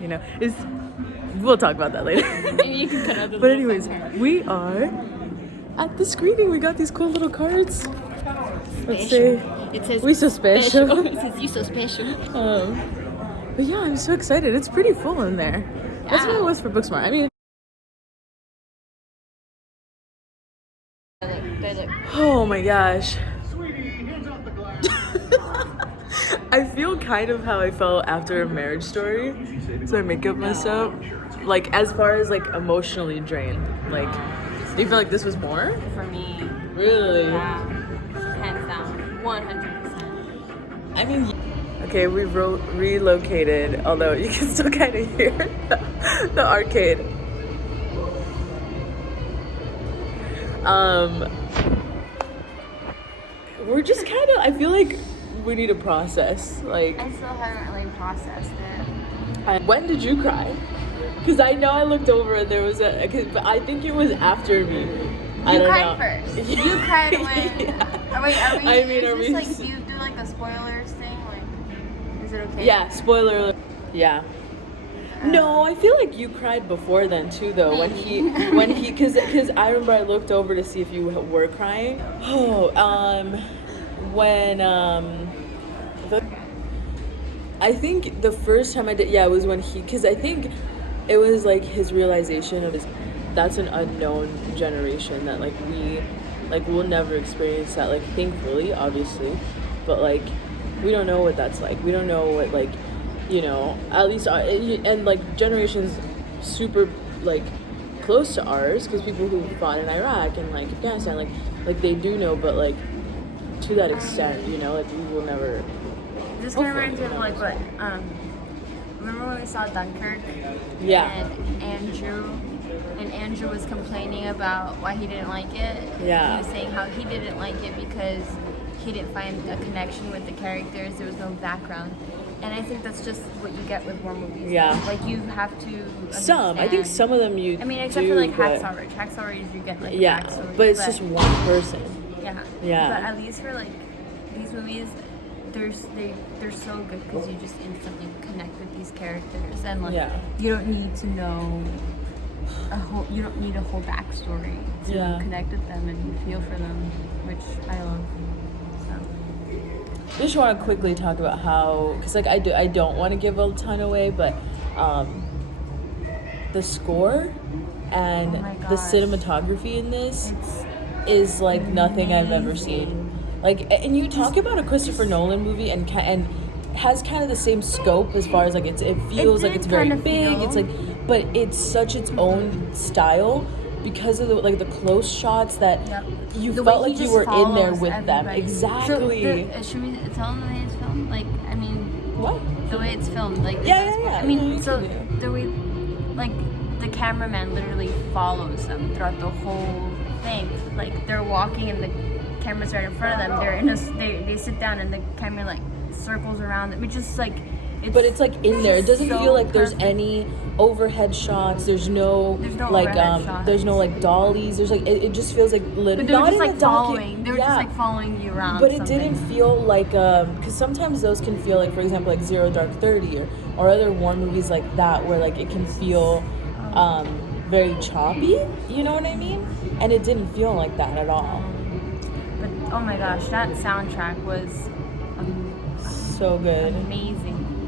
You know, we'll talk about that later. Maybe you can cut out the But little anyways, fun part. we are at the screening. We got these cool little cards. Let's say It says we so special. It says you so special. But yeah, I'm so excited. It's pretty full in there. That's what it was for Booksmart. I mean, oh my gosh. I feel kind of how I felt after A Marriage Story. So my makeup messed up. Like, as far as like emotionally drained. Like, do you feel like this was more? For me, Really? yeah, hands down, 100%. I mean, okay, we relocated, although you can still kind of hear the arcade. We're just kind of, I feel like we need a process. Like, I still haven't really processed it. when did you cry? Because I know I looked over and there was but I think it was after me. You cried first. You cried when. Yeah. Are we? I mean, is are this we? like? Do you do like the spoilers thing? Like, is it okay? Yeah, spoiler alert. Yeah. No, I feel like you cried before then too, though. When he, because I remember I looked over to see if you were crying. Oh, when I think the first time I did, yeah, it was when because I think it was like his realization of that's an unknown generation that like we'll never experience that, like, thankfully, obviously, but like we don't know what that's like. We don't know what, like, you know, at least and like generations super like close to ours, because people who fought in Iraq and like Afghanistan, like they do know, but like to that extent, you know, like we will never. This kind of reminds me of like what remember when we saw Dunkirk? Yeah. And Andrew was complaining about why he didn't like it. Yeah. He was saying how he didn't like it because he didn't find a connection with the characters. There was no background. And I think that's just what you get with war movies. Yeah. Like, you have to Some. I think understand. some of them you I mean, except do, for like but, Hacksaw Ridge. Hacksaw Ridge, you get like a yeah, backstory. but it's just one person. Yeah. Yeah. But at least for like these movies, they're so good because you just instantly connect with these characters, and like you don't need to know you don't need a whole backstory to connect with them and feel for them, which I love. So. I just want to quickly talk about how, because like I don't want to give a ton away, but the score and the cinematography in this is like nothing I've ever seen. Like, and you talk about a Christopher Nolan movie and has kind of the same scope as far as like it feels like it's very big. It's like, but it's such its own style because of the close shots that you felt like you were in there with them. Exactly. So should we tell them the way it's filmed? Like, I mean, what? The way it's filmed, like yeah. I mean, so the way, like, the cameraman literally follows them throughout the whole thing. Like, they're walking and the camera's right in front of them. They're in they sit down and the camera like circles around them. It's just like it's like in there. It doesn't feel like there's any overhead shots. There's no like there's no like dollies. There's like it just feels like literally. But they were just like following. They were just like following you around. But it didn't feel like because sometimes those can feel like, for example, like Zero Dark 30 or other war movies like that, where like it can feel very choppy. You know what I mean? And it didn't feel like that at all. But oh my gosh, that soundtrack was so good, amazing.